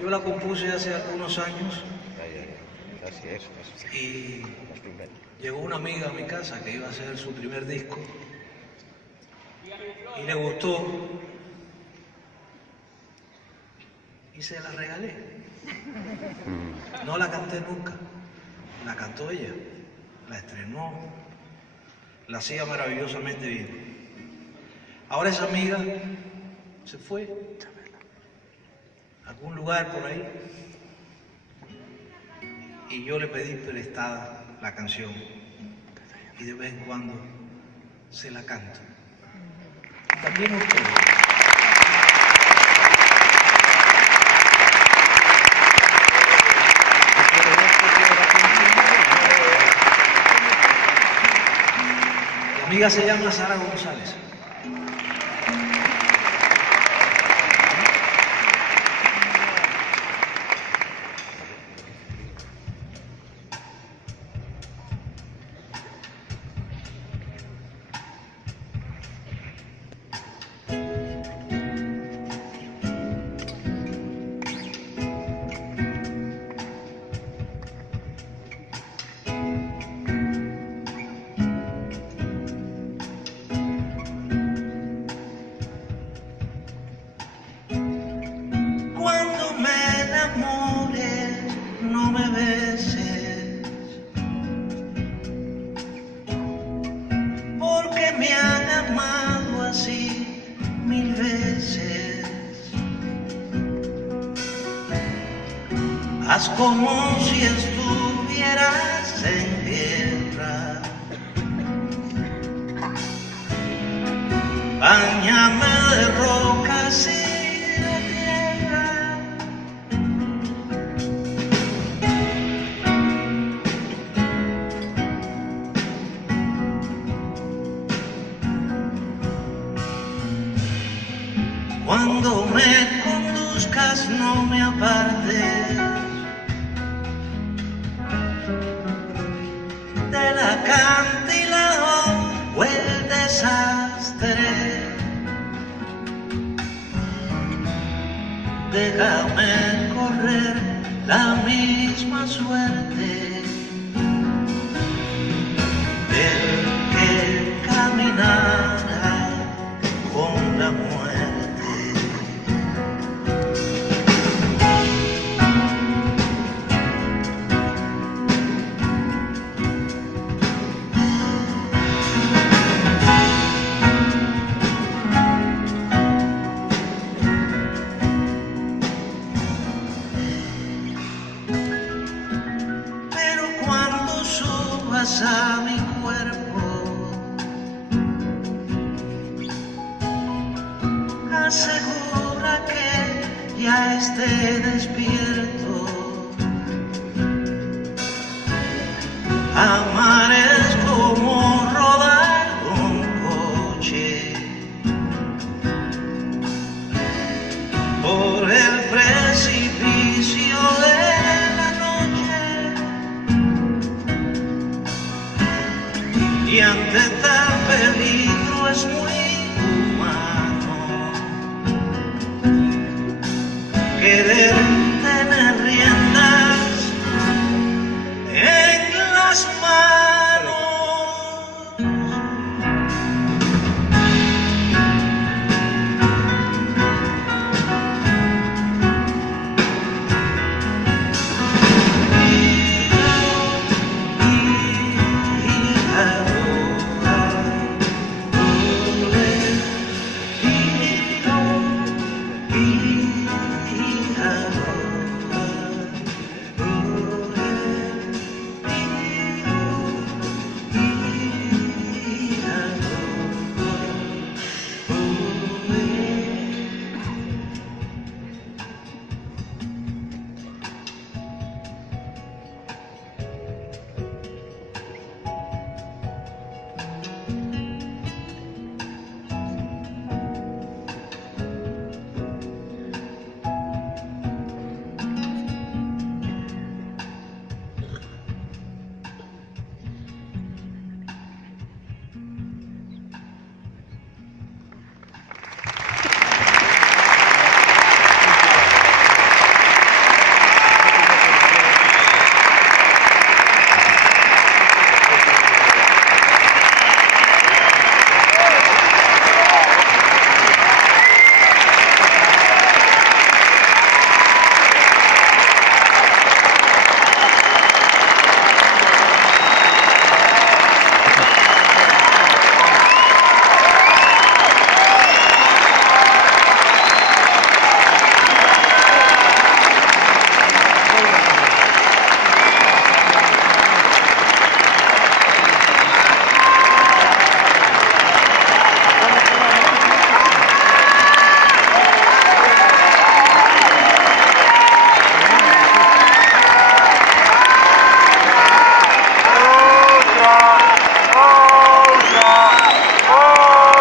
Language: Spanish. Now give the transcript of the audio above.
Yo la compuse hace algunos años y llegó una amiga a mi casa que iba a hacer su primer disco y le gustó y se la regalé. No la canté nunca, la cantó ella, la estrenó, la hacía maravillosamente bien. Ahora esa amiga se fue a algún lugar por ahí y yo le pedí prestada la canción y de vez en cuando se la canto. También ustedes. Mi amiga se llama Sara González. Me han amado así 1000 veces. Haz como si estuvieras en guerra. Báñame de rocas y de tierra. Cuando me conduzcas no me apartes del acantilado o el desastre. Déjame correr la misma suerte del que caminara con la muerte. A mi cuerpo, asegura que ya esté despierto.